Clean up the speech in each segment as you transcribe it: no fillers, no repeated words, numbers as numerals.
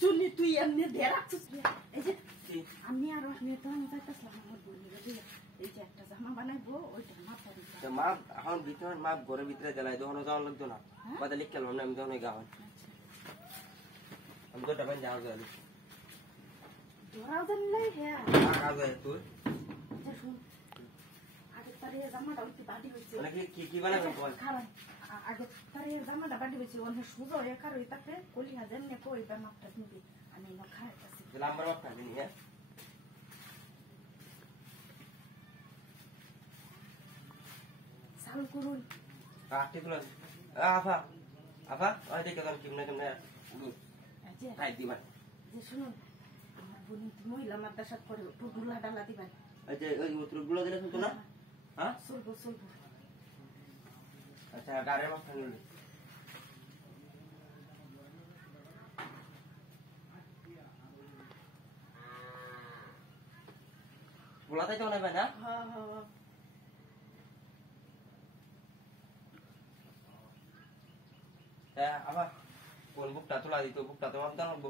চুনি তুই এমনি দিয়ে রাখছিস এই যে আমি আর তো আমি যাইতেছিলাম আমার বলি এই যে একটা জামা বানাইবো ওইটা মা পরে মা এখন ভিতরে মা ঘরের ভিতরে জ্বালাই তখন যাওয়া লাগতো না বাদে লিখে না আমি তখন গাওয়ান আমি তো টাকা যাওয়া গেল তোরাও জানলে হ্যাঁ কাজ হয় তুই আগে তারে জামাটা উঠতে বাড়ি হয়েছে মানে কি বানাবেন খারাপ আগে তারে জামাটা বাড়ি হয়েছে অন্য সুজো হয়ে খার হয়ে তাকে কলি হাজার নিয়ে কই বা মাপটা নিবি আমি না খাইতেছি নাম্বার মাপটা নিনি হ্যাঁ চাল করুন কাটতে তুলা আফা আফা ওই দেখে কেমন কেমনে খাই দিবা যে শুনুন আমার বোন মহিলা মাদ্রাসা করে টুকুলা ডালা দিবেন আচ্ছা ওই উত্তরগুলো দিলে শুনতো না হ্যাঁ চলবো আচ্ছা গাড়ির মাপটা নিলি বলাতেই তো নেবে না হ্যাঁ আবার কোন বুকটা তোলা দিত বুকটা তো মাপতে লাগবো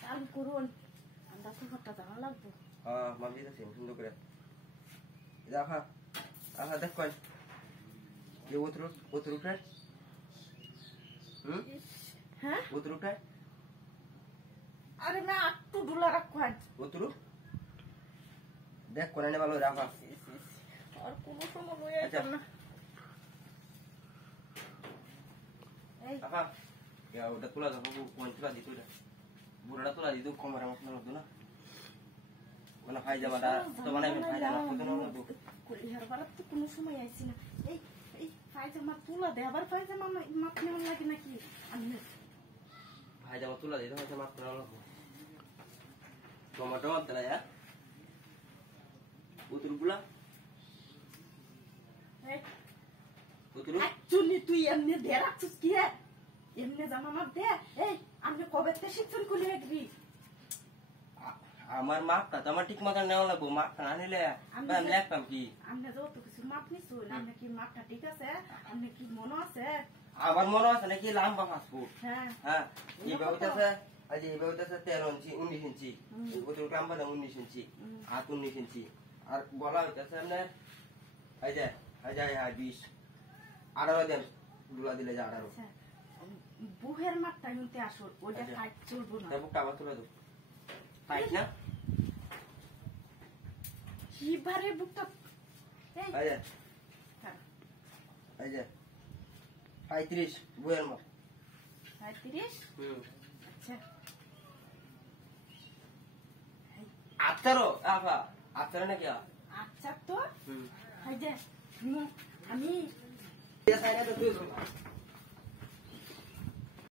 চাল করুন আমরা সুপারটা জানা লাগবো হ্যাঁ মাপ দিতেছি সুন্দর করে আফা আফা দেখ কয় যে উত্তর উঠে হ্যাঁ উত্তর উঠে আরে না একটু ডুলা রাখুন উত্তর দেখ কোন ভালো রাফা আর কোনো সময় লয়ে যেতাম না এই আফা ওটা তোলা যাবো কোন তোলা দিত ওটা বুড়াটা তোলা দিত কমরে মাছ লাগতো না মানে ভাই জামাটা তো বানাইবেন ভাই জামা কত লাগবো কলিহার বারাত তো কোনো সময় আইছি না এই এই পায়জামা তুলা দে আবার পায়জামা মাপ নেওয়া লাগে নাকি আমি ভাই জামা তুলা দিতে হয়তো মাপ করা লাগবো টমেটো মাপ দেয় উত্তরগুলা উত্তর চুনি তুই এমনি দিয়ে রাখছিস কি এমনি জামা মাপ দে এই আমি কবে থেকে শিখছেন খুলে রাখবি আমার মাপটা তো আমার ঠিক মতো নেওয়া লাগবো মাপটা না নিলে আমি লিখতাম কি আপনি যত কিছু মাপ নিছুন আপনি কি মাপটা ঠিক আছে আপনি কি মনে আছে আবার মনে আছে নাকি লম্বা পাসপোর্ট হ্যাঁ হ্যাঁ এইভাবে আছে আজ এইভাবে আছে 13 ইঞ্চি 19 ইঞ্চি ওদের লম্বা 19 ইঞ্চি হাত 19 ইঞ্চি আর গলা হইতেছে আপনার এই যে 20 18 দেন দুলা দিলে যে 18 বুহের মাপটা নিতে আসল ওইটা টাইট চলবো না বুকটা আবার তুলে দাও টাইট না কিভাবে বুকটা এই যে 35 বুহের মাপ 35 আচ্ছা 18 আফা 18 নাকি আচ্ছা তো এই যে আমি ये साइड है तो